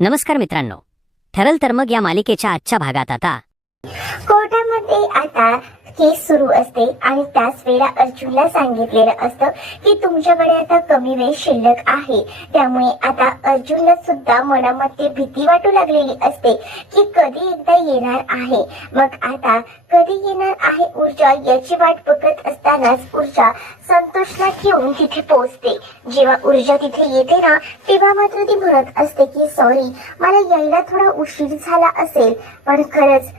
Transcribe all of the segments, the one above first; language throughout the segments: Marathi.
नमस्कार मित्रांनो, ठरल तर मग या मालिकेच्या आजच्या भागात आता कोर्टामध्ये आता केस सुरू असते आणि त्याच वेळेला अर्जुनला सांगितलेलं असतं की तुमच्याकडे आता कमी वेळ शिल्लक आहे. त्यामुळे आता अर्जुनला सुद्धा मनामध्ये भीती वाटू लागलेली असते की कधी एकदा येणार आहे. मग आता कधी येणार आहे ऊर्जा याची वाट बघत असतानाच ऊर्जा संतोषला घेऊन तिथे पोहोचते. जेव्हा ऊर्जा तिथे येते ना, तेव्हा मात्र ती म्हणत असते की सॉरी, मला यायला थोडा उशीर झाला असेल, पण खरंच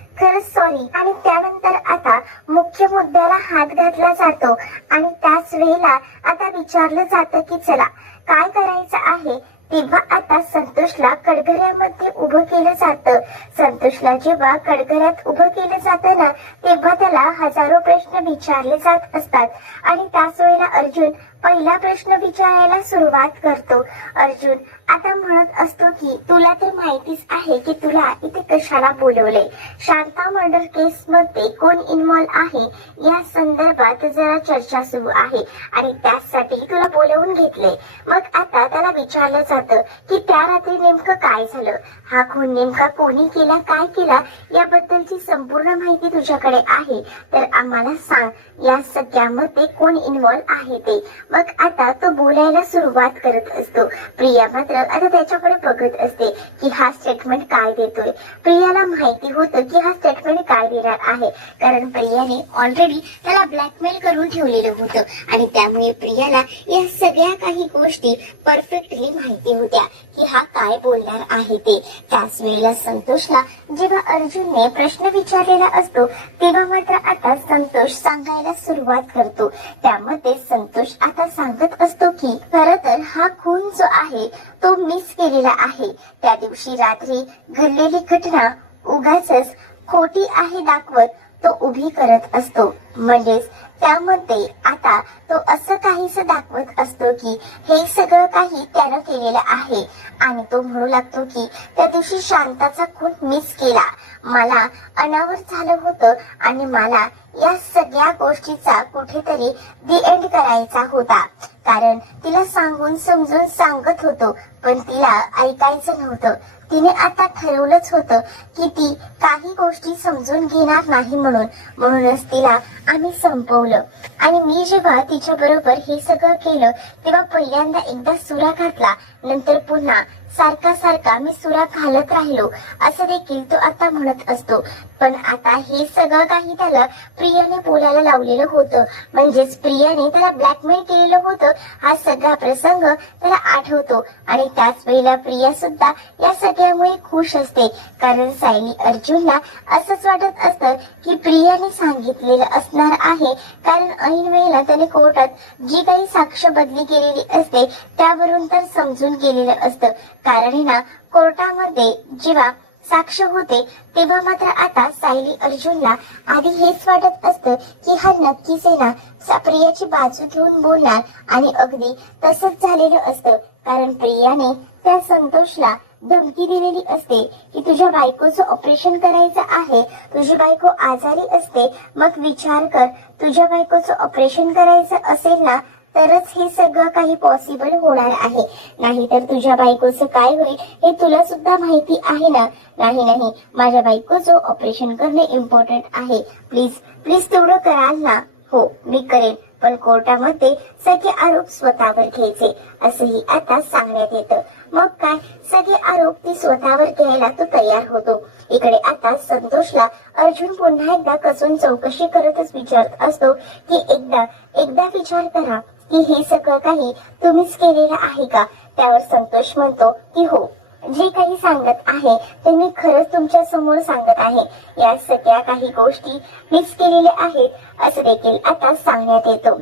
सॉरी. आणि त्यानंतर आता मुख्य मुद्द्याला हात घातला जातो आणि त्याच वेळेला आता विचारलं जातं की चला काय करायचं आहे. तेव्हा आता संतोषला कडघऱ्यामध्ये उभं केलं जातं. संतोषला जेव्हा कडघऱ्यात उभं केलं जातं ना, तेव्हा त्याला हजारो प्रश्न विचारले जात असतात आणि त्याच वेळेला अर्जुन पहिला प्रश्न विचारायला सुरुवात करतो. अर्जुन आता म्हणत असतो की तुला तर माहितीच आहे की तुला इथे कशाला बोलवले. शांता मर्डर केस मध्ये कोण इन्व्हॉल्व आहे या संदर्भात जरा चर्चा सुरू आहे आणि त्यासाठी तुला बोलवून घेतले. मग आता त्याला विचारलं जातं की त्या रात्री नेमकं काय झालं, हा खून नेमका कोणी केला, काय केला, याबद्दलची संपूर्ण माहिती तुझ्याकडे आहे तर आम्हाला सांग, या सगळ्यामध्ये कोण इन्व्हॉल्व आहे ते. मग आता तो बोलायला सुरुवात करत असतो. प्रिया मात्र आता त्याच्याकडे बघत असते की हा स्टेटमेंट काय देतोय. प्रियाला माहिती होतं की हा स्टेटमेंट काय देणार आहे, कारण प्रियाने ऑलरेडी त्याला ब्लॅकमेल करून ठेवलेलं होतं आणि त्यामुळे प्रियाला या सगळ्या काही गोष्टी परफेक्टली माहिती होत्या की हा काय बोलणार आहे ते. त्याच वेळेला संतोषला जेव्हा अर्जुनने प्रश्न विचारलेला असतो तेव्हा मात्र आता संतोष सांगायला सुरुवात करतो. त्यामध्ये संतोष आता सांगत असतो की खरं तर हा खून जो आहे तो मिस केलेला आहे. त्या दिवशी रात्री घडलेली घटना उगाचच खोटी आहे दाखवत तो उभी करत असतो. म्हणजेच त्यामध्ये आता तो असं काहीच दाखवत असतो की हे सगळं काही त्यानं केलेलं आहे आणि तो म्हणू लागतो की त्या दिवशी शांताचा खून मिस केला, मला अनावर झालं होतं आणि मला या सगळ्या गोष्टीचा कुठेतरी दी एंड करायचा होता. कारण तिला सांगून समजून सांगत होतो पण तिला ऐकायचं नव्हतं. तिने आता ठरवलंच होतं की ती काही गोष्टी समजून घेणार नाही म्हणूनच तिला आम्ही संपवलं. आणि मी जेव्हा तिच्या बरोबर हे सगळं केलं तेव्हा पहिल्यांदा एकदा सुरा घातला, नंतर पुन्हा सारखा मी सुरा घालत राहिलो असं देखील तो आता म्हणत असतो. पण आता हे सगळं काही त्याला प्रियाने बोलायला लावलेलं होतं, म्हणजेच प्रियाने त्याला ब्लॅकमेल केलेलं होतं. हा सगळा प्रसंग त्याला आठवतो आणि त्याच वेळेला प्रिया सुद्धा या सगळ्यामुळे खुश असते, कारण सायली अर्जुनला असंच वाटत असतं की प्रियाने सांगितलेलं असणार आहे, कारण ऐन वेळेला त्याने कोर्टात जी काही साक्ष बदली केलेली असते त्यावरून तर समजून गेलेलं असतं. कारण ना कोर्टामध्ये जेव्हा साक्ष होते तेव्हा मात्र आता सायली अर्जुनला आधी हेच वाटत असतं की हा नक्कीच आहे ना प्रियाची बाजू घेऊन बोलणार आणि अगदी तसंच झालेलं असतं. कारण प्रियाने त्या संतोषला धमकी दिलेली असते की तुझ्या बायकोचं ऑपरेशन करायचं आहे, तुझी बायको आजारी असते, मग विचार कर, तुझ्या बायकोचं ऑपरेशन करायचं असेल ना तरच हे सगळं काही पॉसिबल होणार आहे, नाहीतर तुझ्या बायकोचं काय होईल हे तुला सुद्धा माहिती आहे ना. नाही, माझ्या बायकोचं ऑपरेशन करणे इम्पॉर्टंट आहे, प्लीज तेवढं कराल ना. हो मी करेन, पण कोर्टामध्ये सगळे आरोप स्वतःवर घ्यायचे असंही आता सांगण्यात येतं. मग काय सगळे आरोप ती स्वतःवर घ्यायला तो तयार होतो. इकडे आता संतोषला अर्जुन पुन्हा एकदा कसून चौकशी करतच विचारत असतो की एकदा विचार करा की हे सगळं काही तुम्हीच केलेलं आहे का. त्यावर संतोष म्हणतो की हो, जे काही सांगत आहे ते मी खरंच तुमच्या समोर सांगत आहे, या सगळ्या काही गोष्टी मीच केलेल्या आहेत असं देखील आता सांगण्यात येतो.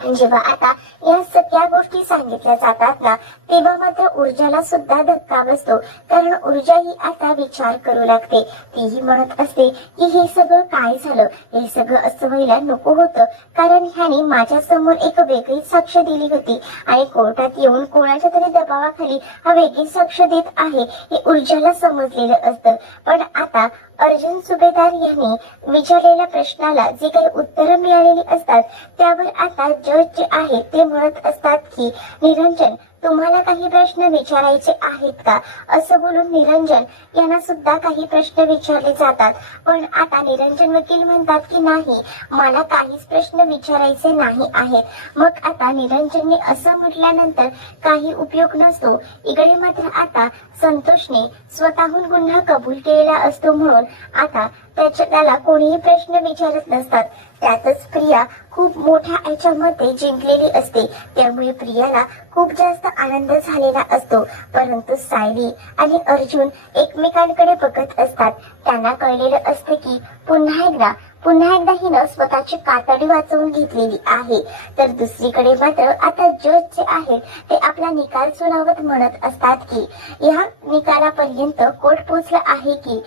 जेव्हा आता या सगळ्या गोष्टी सांगितल्या जातात ना तेव्हा मात्र ऊर्जाला सुद्धा धक्का बसतो, कारण ऊर्जा ही आता विचार करू लागते. तीही म्हणत असते की हे सगळं काय झालं, हे सगळं असं व्हायला नको होतं, कारण ह्याने माझ्या समोर एक वेगळीच साक्ष दिली होती आणि कोर्टात येऊन कोणाच्या तरी दबावाखाली हा वेगळी साक्ष देत आहे हे ऊर्जाला समजलेलं असतं. पण आता अर्जुन सुभेदार यांनी विचारलेल्या प्रश्नाला जे काही उत्तरं मिळालेली असतात त्यावर आता जज जे आहे ते म्हणत असतात की निरंजन, तुम्हाला काही प्रश्न विचारायचे आहेत का असं बोलून निरंजन यांना सुद्धा काही प्रश्न विचारले जातात. पण आता निरंजन वकील म्हणतात की नाही, मला काहीच प्रश्न विचारायचे नाही आहेत. मग आता निरंजनने असं म्हटल्यानंतर काही उपयोग नसतो. इकडे मात्र आता संतोषने स्वतःहून गुन्हा कबूल केलेला असतो म्हणून आता त्याला कोणीही प्रश्न विचारत नसतात. त्यातच प्रिया खूप मोठ्या याच्यामध्ये जिंकलेली असते, त्यामुळे प्रियाला खूप जास्त आनंद झालेला असतो. परंतु सायली आणि अर्जुन एकमेकांकडे बघत असतात. त्यांना कळलेलं असते की पुन्हा एकदा हिनं स्वतःची कातडी वाचवून घेतलेली आहे. तर दुसरीकडे मात्र आता जज जे आहेत ते आपला निकाल सुनावत म्हणत असतात की या निकालापर्यंत कोर्ट पोहोचला आहे की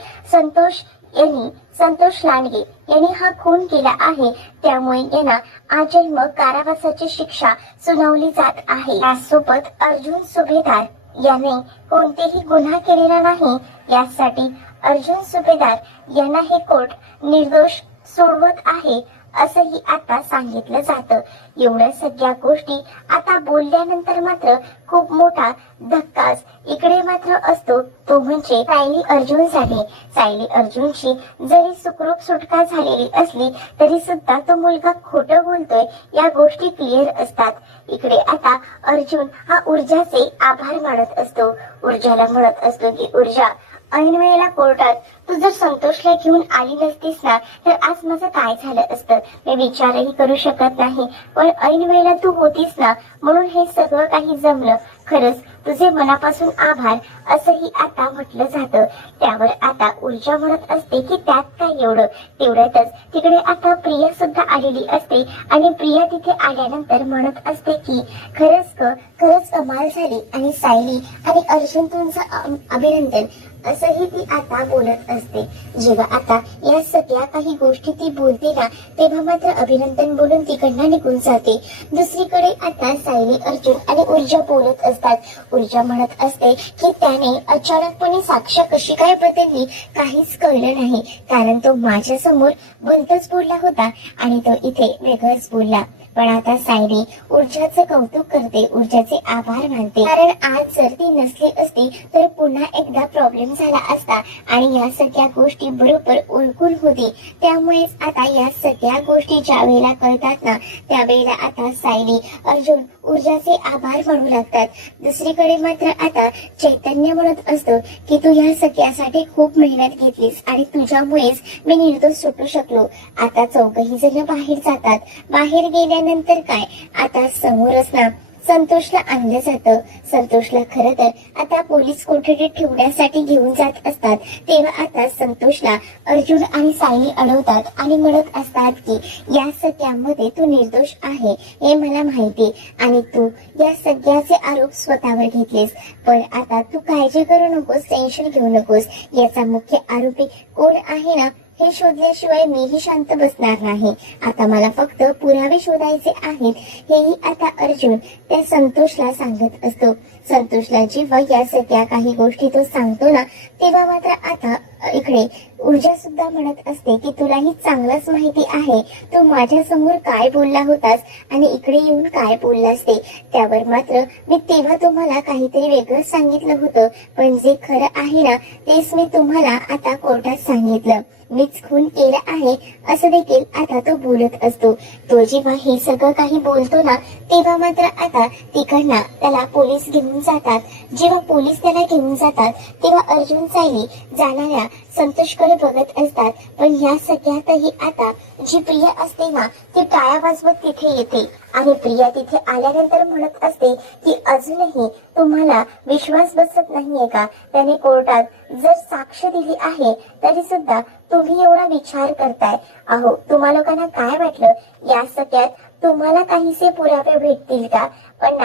संतोष लांडगे यांनी हा खून केला आहे, त्यामुळे यांना आजन्म कारावासाची शिक्षा सुनावली जात आहे. त्यासोबत अर्जुन सुभेदार याने कोणतेही गुन्हा केलेला नाही, यासाठी अर्जुन सुभेदार यांना हे कोर्ट निर्दोष सोडवत आहे असंही आता सांगितलं जातं. एवढ्या सगळ्या गोष्टी आता बोलल्यानंतर मात्र खूप मोठा धक्काच इकडे मात्र असतो, तो म्हणजे सायली अर्जुनची जरी सुखरूप सुटका झालेली असली तरी सुद्धा तो मुलगा खोटं बोलतोय या गोष्टी क्लिअर असतात. इकडे आता अर्जुन हा ऊर्जाचे आभार मानत असतो. ऊर्जाला म्हणत असतो की ऊर्जा, ऐन वेळेला कोर्टात तू जर संतोषला घेऊन आली नसतीस ना तर आज माझं काय झालं असतं मी विचारही करू शकत नाही. पण ऐन वेळेला तू होतीस ना म्हणून हे सगळं काही जमलं. खरंच तुझे मनापासून आभार असंही आता म्हटलं जातं. त्यावर आता ऊर्जा म्हणत असते की त्यात काय एवढं. तेवढ्यातच तिकडे आता प्रिया सुद्धा आलेली असते आणि प्रिया तिथे आल्यानंतर म्हणत असते की खरंच कमाल झाली आणि सायली आणि अर्जुन तुमचं अभिनंदन असंही ती आता बोलत असते. जेव्हा आता या सगळ्या काही गोष्टी ती बोलते ना तेव्हा मात्र अभिनंदन बोलून तिकडनं निघून जाते. दुसरीकडे आता सायली, अर्जुन आणि ऊर्जा बोलत असतात. ऊर्जा म्हणत असते की त्याने अचानकपणे साक्ष कशी काय बदलली काहीच कळलं नाही, कारण तो माझ्या समोर भलतच बोलला होता आणि तो इथे वेगळंच बोलला. पण आता सायली ऊर्जाचं कौतुक करते, ऊर्जाचे आभार मानते, कारण आज जर ती नसली असती तर पुन्हा एकदा प्रॉब्लेम झाला असता आणि या सगळ्या गोष्टी बरोबर ओळखून होती. त्यामुळेच आता या सगळ्या गोष्टी ज्या वेळेला कळतात ना त्यावेळेला आता सायली, अर्जुन ऊर्जाचे आभार मानू लागतात. दुसरीकडे मात्र आता चैतन्य म्हणत असतो की तू या सगळ्यासाठी खूप मेहनत घेतलीस आणि तुझ्यामुळेच मी निर्दोष सुटू शकलो. आता चौघही जण बाहेर जातात. बाहेर गेल्यानंतर काय, आता समोरच ना संतोषला आणलं जातं. संतोषला खरं तर आता पोलीस कोठडीत ठेवण्यासाठी घेऊन जात असतात. तेव्हा आता संतोषला अर्जुन आणि सायली अडवतात आणि म्हणत असतात की या सगळ्यामध्ये तू निर्दोष आहे हे मला माहिती आणि तू या सगळ्याचे आरोप स्वतःवर घेतलेस. पण आता तू काळजी करू नकोस, टेन्शन घेऊ नकोस. याचा मुख्य आरोपी कोण आहे ना हे शोधल्याशिवाय मीही शांत बसणार नाही. आता मला फक्त पुरावे शोधायचे आहेत, हेही आता अर्जुन त्या संतोषला सांगत असतो. संतोषला जेव्हा या सगळ्या काही गोष्टी तो सांगतो ना तेव्हा मात्र आता इकडे ऊर्जा सुद्धा म्हणत असते की तुलाही चांगलंच माहिती आहे तू माझ्या समोर काय बोलला होतास आणि इकडे येऊन काय बोललास ते. त्यावर मात्र मी तेव्हा तुम्हाला काहीतरी वेगळंच सांगितलं होतं, पण जे खरं आहे ना तेच मी तुम्हाला आता कोर्टात सांगितलं. मीच खून केला आहे असं देखील आता तो बोलत असतो. तो जेव्हा हे सगळं काही बोलतो ना तेव्हा मात्र आता तिकडनं त्याला पोलीस घेऊन जातात. जेव्हा पोलीस त्याला घेऊन जातात तेव्हा अर्जुन, सायली जाणाऱ्या संतोषकडे बघत असतात. पण या सगळ्यातही आता जी प्रिया असते ना ती टाळ्या वाजवत तिथे येते आणि प्रिया तिथे आल्यानंतर म्हणत असते की अजूनही तुम्हाला विश्वास बसत नाहीये का, त्याने कोर्टात जर साक्ष दिली आहे तरी सुद्धा तुम्ही एवढा विचार करताय. अहो तुम्हा लोकांना काय वाटलं या सगळ्यात तुम्हाला काहीसे पुरावे भेटतील का, पण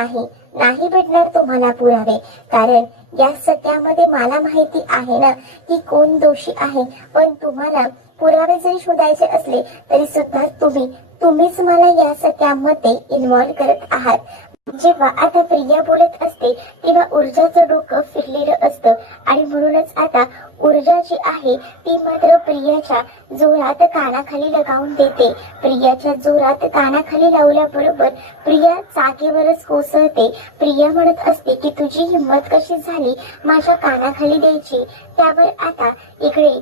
नाही भेटणार तुम्हाला पुरावे, कारण या सगळ्यामध्ये मला माहिती आहे ना की कोण दोषी आहे. पण तुम्हाला पुरावे जरी शोधायचे असले तरी सुद्धा तुम्हीच मला या सगळ्यामध्ये इन्व्हॉल्व करत आहात. जेव्हा आता प्रिया बोलत असते तेव्हा ऊर्जाचं डोकं फिरलेलं असतं आणि म्हणूनच आता ऊर्जा जी आहे ती मात्र प्रियाच्या जोरात कानाखाली लगावून देते. प्रियाच्या जोरात कानाखाली लावल्याबरोबर प्रिया जागेवरच कोसळते. प्रिया म्हणत असते की तुझी हिंमत कशी झाली माझ्या कानाखाली द्यायची. त्यावर आता इकडे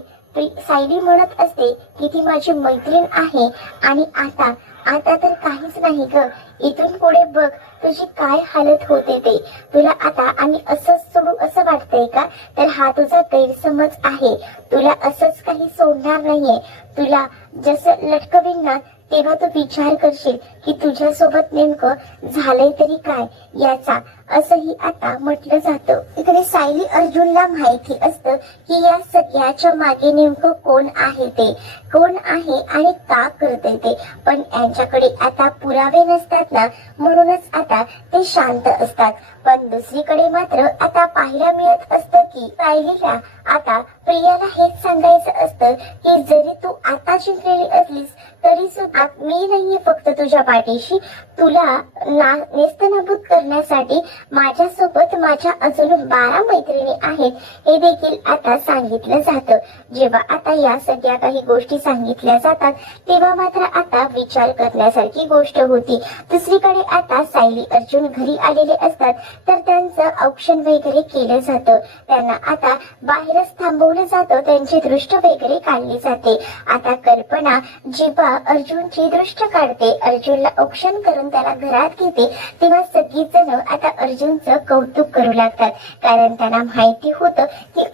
सायली म्हणत असते की ती माझी मैत्रीण आहे आणि आता आता तर काहीच नाही ग. इथून पुढे बघ तुझी काय हालत होते ते. तुला आता आम्ही असंच सोडू असं वाटतंय का? तर हा तुझा गैरसमज आहे. तुला असंच काही सोडणार नाहीये. तुला जसं लटकवीन ना तेव्हा तू विचार करशील की तुझ्यासोबत नेमकं झालंय तरी काय याचा, असंही आता म्हटलं जातं. इकडे सायली अर्जुनला माहिती असतं की या सगळ्याच्या मागे नेमकं कोण आहे ते, कोण आहे आणि का करते ते. पण यांच्याकडे आता पुरावे नसतात ना, म्हणूनच आता ते शांत असतात. पण दुसरीकडे मात्र आता पाहायला मिळत असतं की सायलीला आता प्रियाला हेच सांगायचं असतं की जरी तू आता जिंकलेली असलीस तरी सुद्धा मी नाहीये फक्त तुझ्या पाठीशी. तुला नेस्तनाबूत करण्यासाठी माझ्यासोबत माझ्या अजून 12 मैत्रिणी आहेत हे देखील आता सांगितलं जातं. जेव्हा आता या सगळ्या काही गोष्टी सांगितल्या जातात तेव्हा मात्र आता विचार करण्यासारखी गोष्ट होती. दुसरीकडे आता सायली अर्जुन घरी आलेले असतात तर त्यांचं औक्षण वगैरे केलं जातं. त्यांना आता बाहेरच थांबवलं जातं, त्यांची दृष्ट वगैरे काढली जाते. आता कल्पना जेव्हा अर्जुनची दृष्ट काढते, अर्जुनला औक्षण करून त्याला घरात घेते, तेव्हा सगळीच जण आता अर्जुनचं कौतुक करू लागतात. कारण त्यांना माहिती होतं की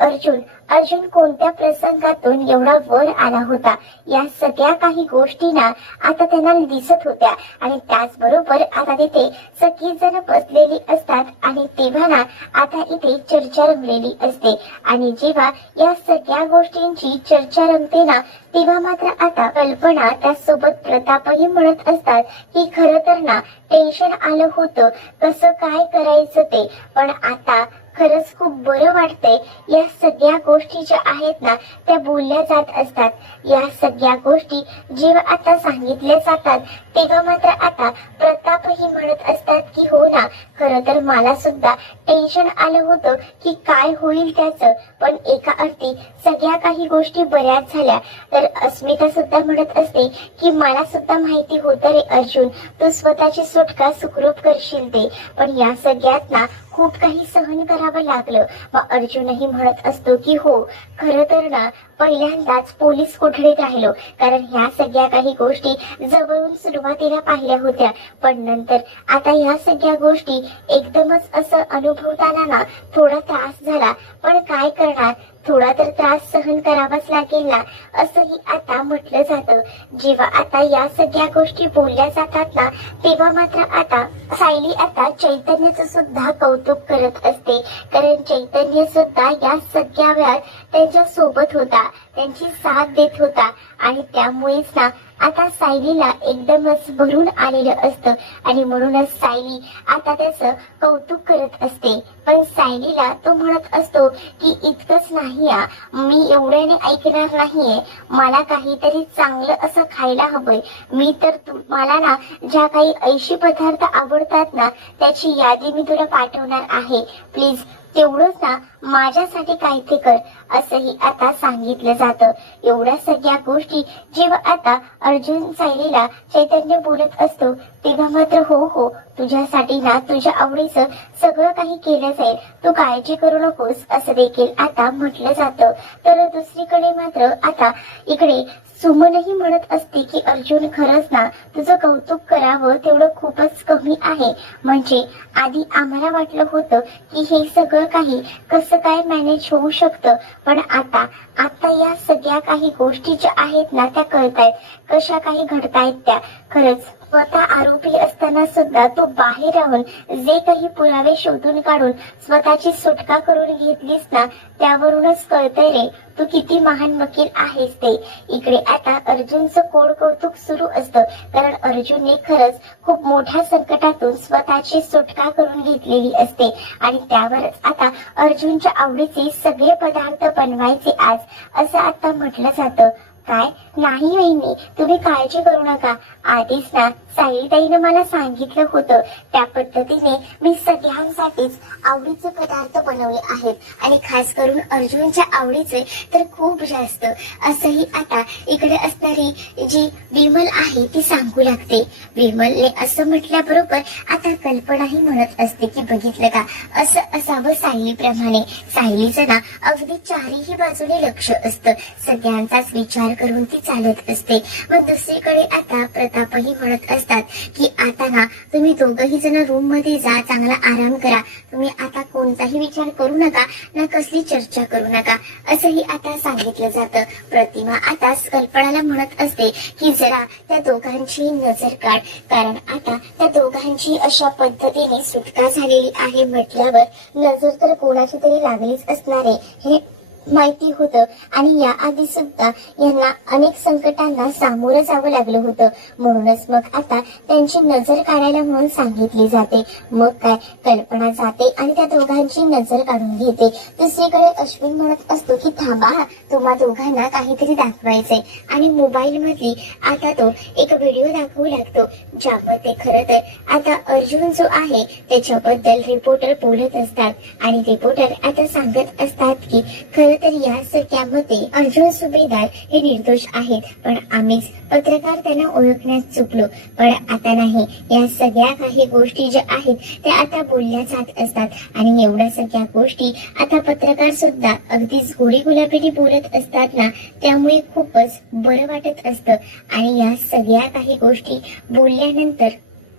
अर्जुन कोणत्या प्रसंगातून एवढा वर आला होता. या सगळ्या काही गोष्टींना आता त्यांना दिसत होत्या आणि त्याचबरोबर आता तिथे सगळी जण बसलेली असतात आणि तेव्हा ना आता इथे चर्चा रंगलेली असते. आणि जेव्हा या सगळ्या गोष्टींची चर्चा रंगते ना तेव्हा मात्र आता कल्पना त्यासोबत प्रतापही म्हणत असतात की खरं तर ना टेन्शन आलं होतं कसं काय करायचं ते, पण आता खरंच खूप बरं वाटतंय. या सगळ्या गोष्टी ज्या आहेत ना त्या बोलल्या जात असतात. या सगळ्या गोष्टी जेव्हा आता सांगितल्या जातात तेव्हा मात्र आता प्रतापही म्हणत असतात की हो ना, खरं तर मला सुद्धा टेन्शन आलं होतं की काय होईल त्याचं, पण एका अर्थी सगळ्या काही गोष्टी बऱ्याच झाल्या. तर अस्मिता सुद्धा म्हणत असते की मला सुद्धा माहिती होतं रे अर्जुन, तू स्वतःची सुटका सुखरूप करशील ते, पण या सगळ्यात ना खूप काही सहन करावं लागलं. मग अर्जुनही म्हणत असतो की हो, खरं तर ना पहिल्यांदाच पोलीस कोठडीत राहिलो, कारण ह्या सगळ्या काही गोष्टी जवळून सुरुवातीला पाहिल्या होत्या, पण नंतर आता ह्या सगळ्या गोष्टी एकदमच असं अनुभवताना ना थोडा त्रास झाला, पण काय करणार, थोडा तर त्रास सहन करावाच लागेल ना, असंही आता म्हटलं जातं. जेव्हा आता या सगळ्या गोष्टी बोलल्या जातात ना तेव्हा मात्र आता सायली आता चैतन्याचं सुद्धा कौतुक करत असते, कारण चैतन्य सुद्धा या सगळ्या वेळात त्यांच्या सोबत होता, त्यांची साथ देत होता आणि त्यामुळेच ना आता सायलीला एकदमच भरून आलेलं असतं आणि म्हणूनच सायली आता त्याचं कौतुक करत असते. पण सायलीला तो म्हणत असतो की इतकंच नाही, मी एवढ्याने ऐकणार नाहीये, मला काहीतरी चांगलं असं खायला हवंय. मी तर मला ना ज्या काही ऐशी पदार्थ आवडतात ना त्याची यादी मी तुला पाठवणार आहे, प्लीज तेवढंच ना माझ्यासाठी काय ते कर, असंही आता सांगितलं जातं. एवढ्या सगळ्या गोष्टी जेव्हा आता अर्जुन सायलीला चैतन्य बोलत असतो तेव्हा मात्र हो तुझ्यासाठी ना तुझ्या आवडीचं सगळं काही केलं जाईल, तू काळजी करू नकोस, असं देखील आता म्हटलं जातं. तर दुसरीकडे मात्र आता इकडे सुमनही म्हणत असते की अर्जुन, खरंच ना तुझं कौतुक करावं तेवढं खूपच कमी आहे. म्हणजे आधी आम्हाला वाटलं होतं की हे सगळं काही कसं काय मॅनेज होऊ शकतं, पण आता या सगळ्या काही गोष्टी ज्या आहेत ना त्या कळतायत, कशा काही घडतायत त्या. खरंच स्वतः आरोपी असताना सुद्धा तू बाहेर राहून जे काही पुरावे शोधून काढून स्वतःची सुटका करून घेतलीस ना त्यावरूनच कळतंय रे तू किती महान वकील आहेस ते. इकडे आता अर्जुनचं कोड कौतुक सुरू असतं, कारण अर्जुनने खरंच खूप मोठ्या संकटातून स्वतःची सुटका करून घेतलेली असते आणि त्यावरच आता अर्जुनच्या आवडीचे सगळे पदार्थ बनवायचे आज, असं आता म्हटलं जातं. काय नाही वहिनी, तुम्ही काळजी करू नका. आधीच ना साईताईनं मला सांगितलं होतं, त्या पद्धतीने मी सगळ्यांसाठीच आवडीचे पदार्थ बनवले आहेत आणि खास करून अर्जुनच्या आवडीचे तर खूप जास्त. असंही आता इकडे असणारी जी विमल आहे ती सांगू लागते. विमलने असं म्हटल्याबरोबर आता कल्पनाही म्हणत असते की बघितलं का, असं असावं सायलीप्रमाणे. सायलीचं ना अगदी चारही बाजूने लक्ष असतं, सगळ्यांचाच विचार करून ती चालत असते. मग दुसरीकडे आता प्रतापही म्हणत असतात की आता ना तुम्ही दोघही जण रूम मध्ये जा, चांगला आराम करा. तुम्ही आता कोणताही विचार करू नका ना कसली चर्चा करू नका, असंही आता सांगितलं जातं. प्रतिमा आता कल्पनाला म्हणत असते की जरा त्या दोघांची नजर काढ, कारण आता त्या दोघांची अशा पद्धतीने सुटका झालेली आहे म्हटल्यावर नजर तर कोणाची तरी लागलीच असणार आहे हे माहिती होतं. आणि या आधी सुद्धा यांना अनेक संकटांना सामोरं जावं लागलं होतं, म्हणूनच मग आता त्यांची नजर काढायला म्हणून सांगितली जाते. मग काय, कल्पना जाते आणि त्या दोघांची नजर काढून घेते. दुसरीकडे अश्विन म्हणत असतो की थांबा, तुम्हा दोघांना काहीतरी दाखवायचंय. आणि मोबाईल मध्ये आता तो एक व्हिडिओ दाखवू लागतो, ज्यामध्ये खरं तर आता अर्जुन जो आहे त्याच्याबद्दल रिपोर्टर बोलत असतात. आणि रिपोर्टर आता सांगत असतात की खरं तर या सगळ्यामध्ये अर्जुन सुभेदार हे निर्दोष आहेत, पण आम्हीच पत्रकार त्यांना ओळखण्यात चुकलो. पण आता नाही, या सगळ्या काही गोष्टी ज्या आहेत त्या आता बोलल्या जात असतात. आणि एवढ्या सगळ्या गोष्टी आता पत्रकार सुद्धा अगदीच गोडी गुलाबीने बोलत असतात ना, त्यामुळे खूपच बरं वाटत असतं. आणि या सगळ्या काही गोष्टी बोलल्यानंतर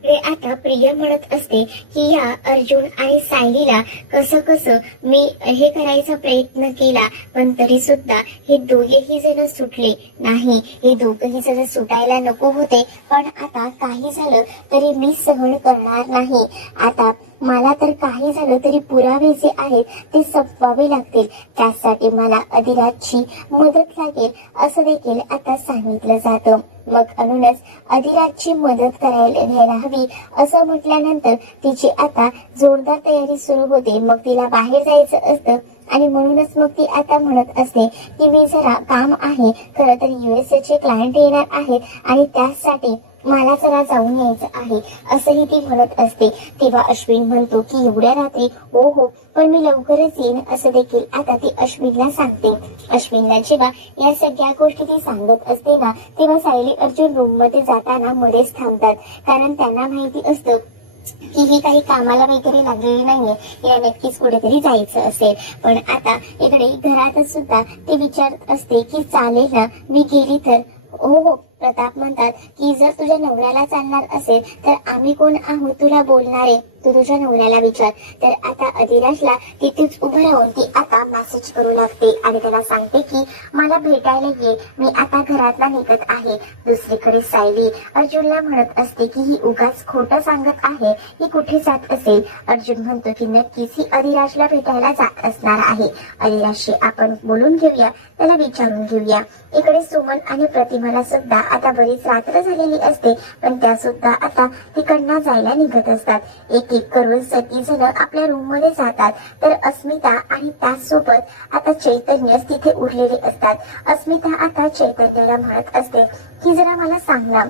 आता प्रिया म्हणत असते की या अर्जुन आणि सायलीला कसं कसं मी हे करायचा प्रयत्न केला, पण तरी सुद्धा हे दोघेही जण सुटले नाही. हे दोघेही जण सुटायला नको होते, पण आता काही झालं तरी मी सहन करणार नाही. आता मला तर काही झालं तरी पुरावे जे आहेत ते संपवावे लागतील, त्यासाठी मला अधिराजची मदत लागेल असं देखील आता सांगितलं जातं. मग म्हणूनच अधिराजची मदत घ्यायला हवी असं म्हटल्यानंतर तिची आता जोरदार तयारी सुरू होते. मग तिला बाहेर जायचं असतं आणि म्हणूनच मग ती आता म्हणत असते की मी जरा काम आहे, खरं तर USA चे क्लायंट येणार आहेत आणि त्यासाठी मला जरा जाऊन यायचं आहे असंही ती म्हणत असते. तेव्हा अश्विन म्हणतो की एवढ्या रात्री, हो हो पण मी लवकरच येईन असं देखील आता ती अश्विनला सांगते. अश्विनला जेव्हा या सगळ्या गोष्टी ती सांगत असते ना, तेव्हा सायली अर्जुन रूम मध्ये जाताना मध्येच थांबतात, कारण त्यांना माहिती असतं की ही काही कामाला वगैरे लागलेली नाहीये, या नक्कीच कुठेतरी जायचं असेल. पण आता इकडे घरातच सुद्धा ते विचारत असते की चालेल ना मी गेली तर. हो हो, प्रताप म्हणतात की जर तुझ्या नवऱ्याला चालणार असेल तर आम्ही कोण आहोत तुला बोलणारे, तू तुझ्या नवऱ्याला विचार. तर आता अधिराजला तिथेच उभं राहून ती आता मेसेज करू लागते आणि त्याला सांगते की मला भेटायला ये, मी आता घरातला निघत आहे. दुसरीकडे सायली अर्जुनला म्हणत असते की ही उगाच खोटं सांगत आहे, ही कुठे जात असेल. अर्जुन म्हणतो की नक्कीच ही अधिराजला भेटायला जात असणार आहे. अधिराजशी आपण बोलून घेऊया, त्याला विचारून घेऊया. इकडे सुमन आणि प्रतिमाला सुद्धा आता बरीच रात्र झालेली असते, पण त्या सुद्धा आता तिकडनं जायला निघत असतात. एक एक करून सगळी जण आपल्या रूम मध्ये जातात. तर अस्मिता आणि त्याचसोबत आता चैतन्य तिथे उरलेले असतात. अस्मिता आता चैतन्याला म्हणत असते की जरा मला सांग ना,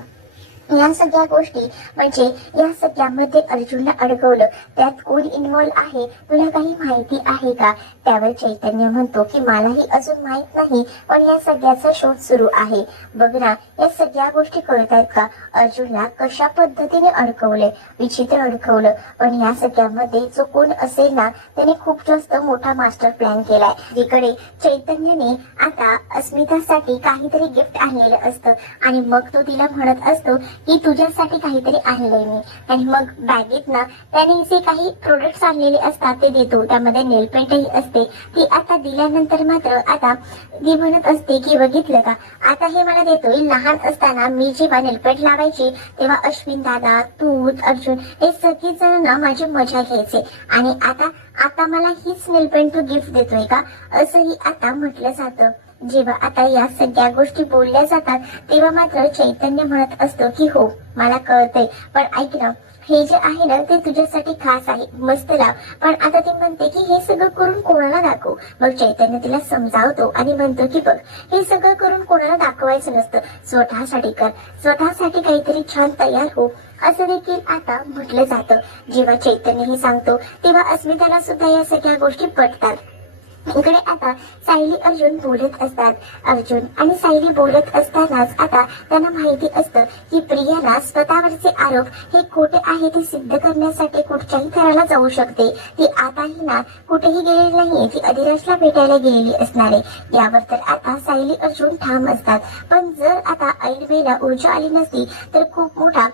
या सगळ्या गोष्टी म्हणजे या सगळ्यामध्ये अर्जुनला अडकवलं त्यात कोण इन्व्हॉल्व आहे, तुला काही माहिती आहे का? त्यावर चैतन्य म्हणतो की मलाही अजून माहित नाही, पण या सगळ्याचा शोध सुरू आहे. बघ ना, या सगळ्या गोष्टी कळतायत का? अर्जुनला कशा पद्धतीने अडकवले, विचित्र अडकवलं, पण या सगळ्यामध्ये जो कोण असेल ना त्याने खूप जास्त मोठा मास्टर प्लॅन केलाय. इकडे चैतन्यने आता अस्मितासाठी काहीतरी गिफ्ट आणलेलं असतं आणि मग तो तिला म्हणत असतो की तुझ्यासाठी काहीतरी आणलंय मी. आणि मग बॅगेत ना त्याने जे काही प्रोडक्ट्स आणलेले असतात ते देतो, त्यामध्ये नेल पेंटही असते. ती आता दिल्यानंतर मात्र आता ती म्हणत असते की बघितलं का, आता हे मला देतोय. लहान असताना मी जेव्हा नेलपेंट लावायची तेव्हा अश्विन दादा, तू, अर्जुन हे सगळे जण ना माझी मजा घ्यायचे आणि आता मला हीच नेलपेंट तू गिफ्ट देतोय का, असंही आता म्हटलं जातं. जेव्हा आता या सगळ्या गोष्टी बोलल्या जातात तेव्हा मात्र चैतन्य म्हणत असतो की हो, मला कळतंय, पण ऐक ना, हे जे आहे ना ते तुझ्यासाठी खास आहे, मस्त लाव. पण आता ती म्हणते की हे सगळं करून कोणाला दाखवू. मग चैतन्य तिला समजावतो आणि म्हणतो की बघ, हे सगळं करून कोणाला दाखवायचं नसतं, स्वतःसाठी कर, स्वतःसाठी काहीतरी छान तयार हो, असं देखील आता म्हटलं जातं. जेव्हा चैतन्य हे सांगतो तेव्हा अस्मिताला सुद्धा या सगळ्या गोष्टी पटतात. इकडे आता सायली अर्जुन बोलत असतात. अर्जुन आणि सायली बोलत असतानाच आता त्यांना माहिती असतं की प्रियाला स्वतःवरचे आरोप हे खोटे आहे ते सिद्ध करण्यासाठी कुठच्याही थराला जाऊ शकते. ती आताही ना कुठेही गेलेली नाहीये, ती अधिराजला भेटायला गेलेली असणार आहे. यावर तर आता सायली अर्जुन ठाम असतात. पण जर आता ऐन वेळेला ऊर्जा आली नसती तर खूप मोठा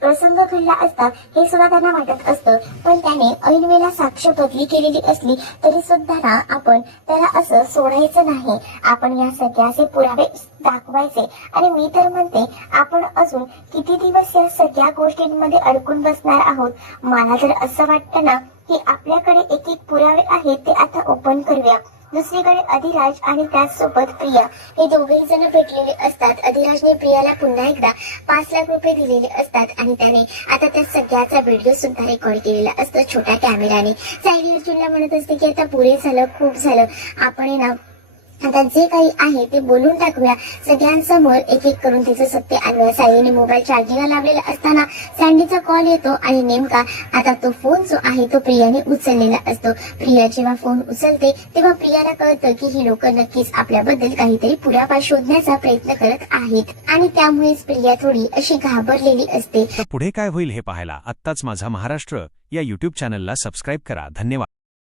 प्रसंग घडला असता हे सुद्धा त्यांना वाटत असतं. पण त्याने ऐन वेळेला साक्ष बदली केलेली असली तरी सुद्धा ना आपण त्याला असं सोडायचं नाही. आपण या सगळ्याचे पुरावे दाखवायचे. आणि मी तर म्हणते आपण अजून किती दिवस या सगळ्या गोष्टींमध्ये अडकून बसणार आहोत. मला तर असं वाटतं ना की आपल्याकडे एक एक पुरावे आहेत ते आता ओपन करूया. दुसरीकडे अधिराज आणि त्याचसोबत प्रिया हे दोघेही जण भेटलेले असतात. अधिराजने प्रियाला पुन्हा एकदा 5 लाख रुपये दिलेले असतात आणि त्याने आता त्या सगळ्याचा व्हिडिओ सुद्धा रेकॉर्ड केलेला असतो छोट्या कॅमेराने. सायली अर्जुनला म्हणत असते की आता पुरे झालं, खूप झालं, आपण ना आता जे काही आहे ते बोलून टाकूया सगळ्यांसमोर, एक एक करून तिचं सत्य आणूया. सायलीने मोबाईल चार्जिंगला लावलेला असताना सँडीचा कॉल येतो आणि नेमका आता तो फोन जो आहे तो प्रियाने उचललेला असतो. प्रिया जेव्हा फोन उचलते तेव्हा प्रियाला कळतं की ही लोक नक्कीच आपल्याबद्दल काहीतरी पुरावा शोधण्याचा प्रयत्न करत आहेत आणि त्यामुळेच प्रिया थोडी अशी घाबरलेली असते. पुढे काय होईल हे पाहायला आत्ताच माझा महाराष्ट्र या YouTube चॅनलला सबस्क्राईब करा. धन्यवाद.